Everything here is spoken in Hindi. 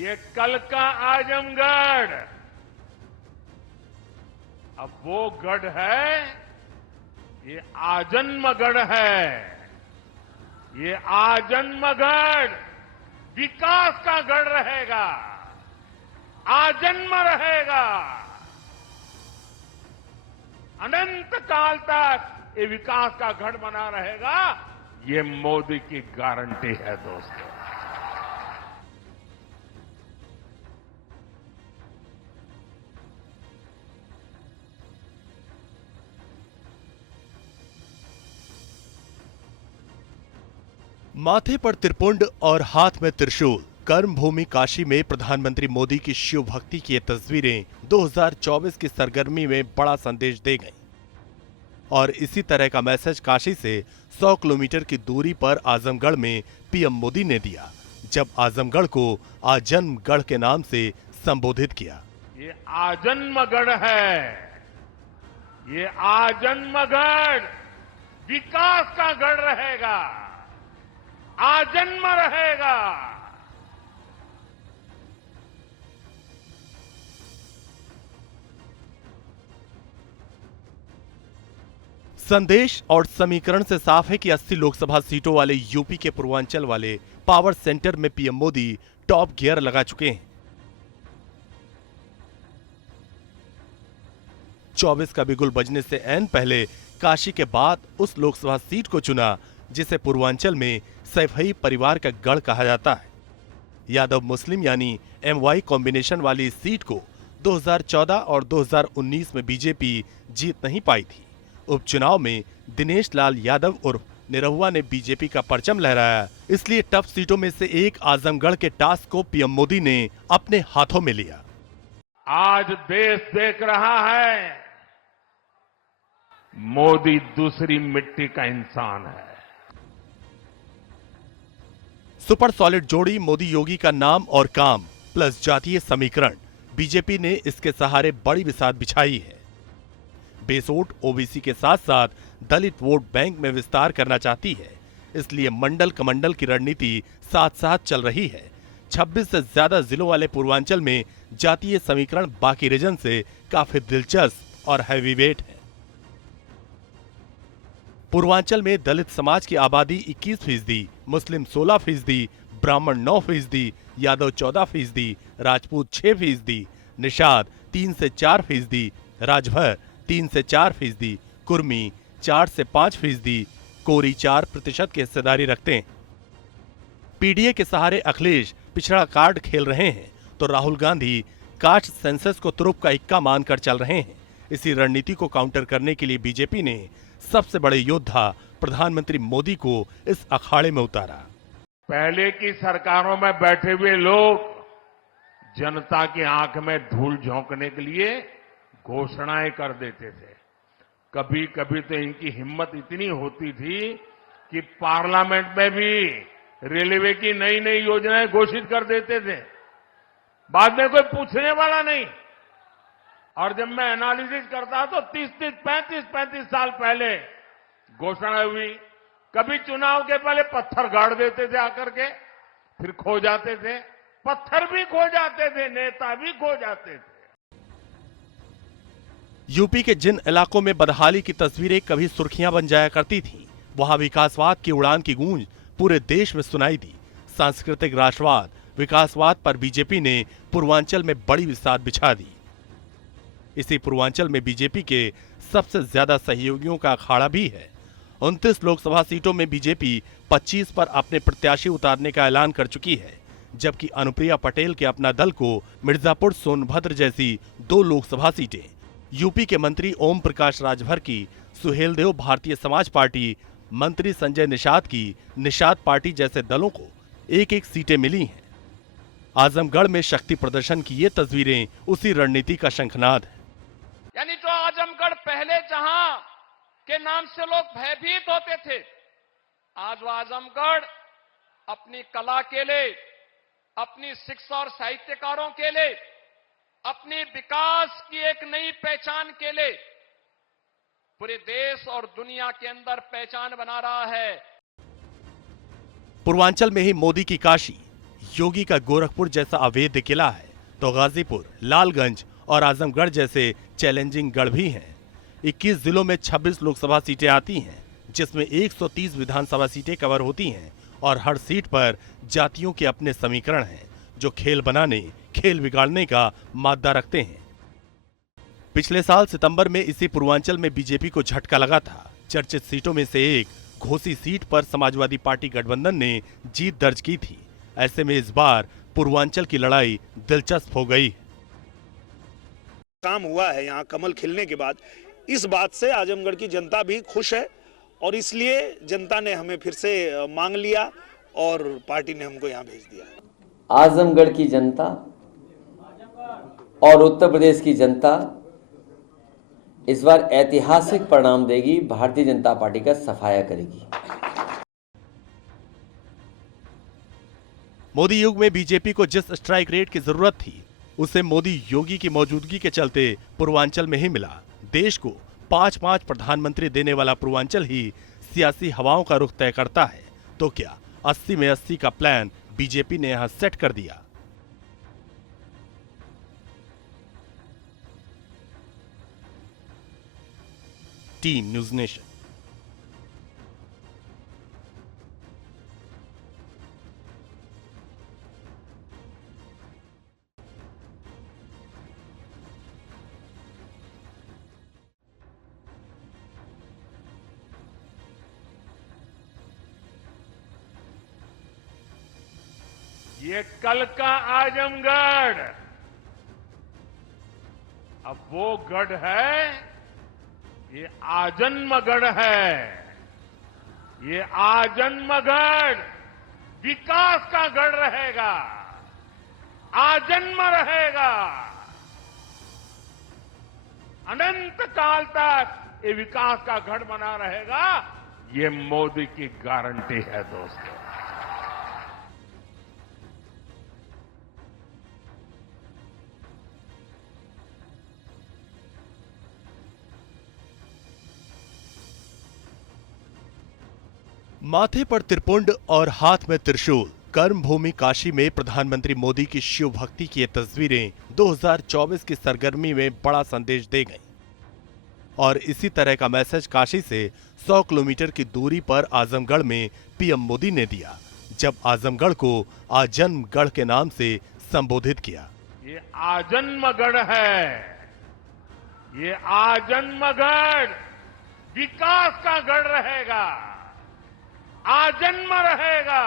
ये कल का आजमगढ़ अब वो गढ़ है, ये आजन्मगढ़ है। ये आजन्मगढ़ विकास का गढ़ रहेगा, आजन्म रहेगा। अनंत काल तक ये विकास का गढ़ बना रहेगा। ये मोदी की गारंटी है दोस्तों। माथे पर त्रिपुंड और हाथ में त्रिशूल, कर्म भूमि काशी में प्रधानमंत्री मोदी की शिव भक्ति की ये तस्वीरें 2024 की सरगर्मी में बड़ा संदेश दे गईं। और इसी तरह का मैसेज काशी से 100 किलोमीटर की दूरी पर आजमगढ़ में पीएम मोदी ने दिया, जब आजमगढ़ को आजन्मगढ़ के नाम से संबोधित किया। ये आजन्मगढ़ है, ये आजन्मगढ़ विकास का गढ़ रहेगा, आजन्म रहेगा। संदेश और समीकरण से साफ है कि 80 लोकसभा सीटों वाले यूपी के पूर्वांचल वाले पावर सेंटर में पीएम मोदी टॉप गियर लगा चुके हैं। 24 का बिगुल बजने से ऐन पहले काशी के बाद उस लोकसभा सीट को चुना जिसे पूर्वांचल में सैफई परिवार का गढ़ कहा जाता है। यादव मुस्लिम यानी एमवाई कॉम्बिनेशन वाली इस सीट को 2014 और 2019 में बीजेपी जीत नहीं पाई थी। उपचुनाव में दिनेश लाल यादव उर्फ निरहुआ ने बीजेपी का परचम लहराया, इसलिए टफ सीटों में से एक आजमगढ़ के टास्क को पीएम मोदी ने अपने हाथों में लिया। आज देश देख रहा है, मोदी दूसरी मिट्टी का इंसान है। सुपर सॉलिड जोड़ी मोदी योगी का नाम और काम प्लस जातीय समीकरण, बीजेपी ने इसके सहारे बड़ी बिसात बिछाई है। बेस वोट ओबीसी के साथ साथ दलित वोट बैंक में विस्तार करना चाहती है, इसलिए मंडल कमंडल की रणनीति साथ साथ चल रही है। 26 से ज्यादा जिलों वाले पूर्वांचल में जातीय समीकरण बाकी रीजन से काफी दिलचस्प और हैवीवेट है। पूर्वांचल में दलित समाज की आबादी 21%, मुस्लिम 16%, ब्राह्मण 9%, यादव 14%, राजपूत 6%, निषाद 3 से 4%, राजभर 3 से 4%, कुर्मी 4 से 5%, कोरी 4% की हिस्सेदारी रखते हैं। पीडीए के सहारे अखिलेश पिछड़ा कार्ड खेल रहे हैं, तो राहुल गांधी कास्ट सेंसस को तुरुप का इक्का मानकर चल रहे हैं। इसी रणनीति को काउंटर करने के लिए बीजेपी ने सबसे बड़े योद्धा प्रधानमंत्री मोदी को इस अखाड़े में उतारा। पहले की सरकारों में बैठे हुए लोग जनता की आंख में धूल झोंकने के लिए घोषणाएं कर देते थे। कभी कभी तो इनकी हिम्मत इतनी होती थी कि पार्लियामेंट में भी रेलवे की नई नई योजनाएं घोषित कर देते थे, बाद में कोई पूछने वाला नहीं। और जब मैं एनालिसिस करता तो 35 साल पहले घोषणा हुई। कभी चुनाव के पहले पत्थर गाड़ देते थे आकर के, फिर खो जाते थे, पत्थर भी खो जाते थे, नेता भी खो जाते थे। यूपी के जिन इलाकों में बदहाली की तस्वीरें कभी सुर्खियां बन जाया करती थीं, वहां विकासवाद की उड़ान की गूंज पूरे देश में सुनाई दी। सांस्कृतिक राष्ट्रवाद, विकासवाद पर बीजेपी ने पूर्वांचल में बड़ी बिसात बिछा दी। इसी पूर्वांचल में बीजेपी के सबसे ज्यादा सहयोगियों का अखाड़ा भी है। 29 लोकसभा सीटों में बीजेपी 25 पर अपने प्रत्याशी उतारने का ऐलान कर चुकी है, जबकि अनुप्रिया पटेल के अपना दल को मिर्जापुर सोनभद्र जैसी 2 लोकसभा सीटें, यूपी के मंत्री ओम प्रकाश राजभर की, सुहेलदेव भारतीय समाज पार्टी, मंत्री संजय निषाद की निषाद पार्टी जैसे दलों को एक एक सीटें मिली हैं। आजमगढ़ में शक्ति प्रदर्शन की ये तस्वीरें उसी रणनीति का शंखनाद है। यानी जो आजमगढ़ पहले जहां के नाम से लोग भयभीत होते थे, आज वो आजमगढ़ अपनी कला के लिए, अपनी शिक्षा और साहित्यकारों के लिए, अपनी विकास की एक नई पहचान के लिए पूरे देश और दुनिया के अंदर पहचान बना रहा है। पूर्वांचल में ही मोदी की काशी, योगी का गोरखपुर जैसा अवैध किला है तो गाजीपुर, लालगंज और आजमगढ़ जैसे चैलेंजिंग गढ़ भी हैं। 21 जिलों में 26 लोकसभा सीटें आती हैं, जिसमें 130 विधानसभा सीटें कवर होती हैं और हर सीट पर जातियों के अपने समीकरण हैं जो खेल बनाने, खेल बिगाड़ने का मादा रखते हैं। पिछले साल सितंबर में इसी पूर्वांचल में बीजेपी को झटका लगा था। चर्चित सीटों में से एक घोसी सीट पर समाजवादी पार्टी गठबंधन ने जीत दर्ज की थी। ऐसे में इस बार पूर्वांचल की लड़ाई दिलचस्प हो गई। काम हुआ है यहाँ कमल खिलने के बाद, इस बात से आजमगढ़ की जनता भी खुश है और इसलिए जनता ने हमें फिर से मांग लिया और पार्टी ने हमको यहाँ भेज दिया। आजमगढ़ की जनता और उत्तर प्रदेश की जनता इस बार ऐतिहासिक परिणाम देगी, भारतीय जनता पार्टी का सफाया करेगी। मोदी युग में बीजेपी को जिस स्ट्राइक रेट की जरूरत थी उसे मोदी योगी की मौजूदगी के चलते पूर्वांचल में ही मिला। देश को 5-5 प्रधानमंत्री देने वाला पूर्वांचल ही सियासी हवाओं का रुख तय करता है। तो क्या 80 में 80 का प्लान बीजेपी ने यहां सेट कर दिया? Team news nation. ये कल का आजमगढ़ अब वो गढ़ है, ये आजन्मगढ़ है। ये आजन्मगढ़ विकास का गढ़ रहेगा, आजन्म रहेगा। अनंत काल तक ये विकास का गढ़ बना रहेगा। ये मोदी की गारंटी है दोस्तों। माथे पर त्रिपुंड और हाथ में त्रिशूल, कर्म भूमि काशी में प्रधानमंत्री मोदी की शिव भक्ति की ये तस्वीरें 2024 की सरगर्मी में बड़ा संदेश दे गईं। और इसी तरह का मैसेज काशी से 100 किलोमीटर की दूरी पर आजमगढ़ में पीएम मोदी ने दिया, जब आजमगढ़ को आजन्मगढ़ के नाम से संबोधित किया। ये आजन्मगढ़ है, ये आजन्मगढ़ विकास का गढ़ रहेगा, आजन्म रहेगा।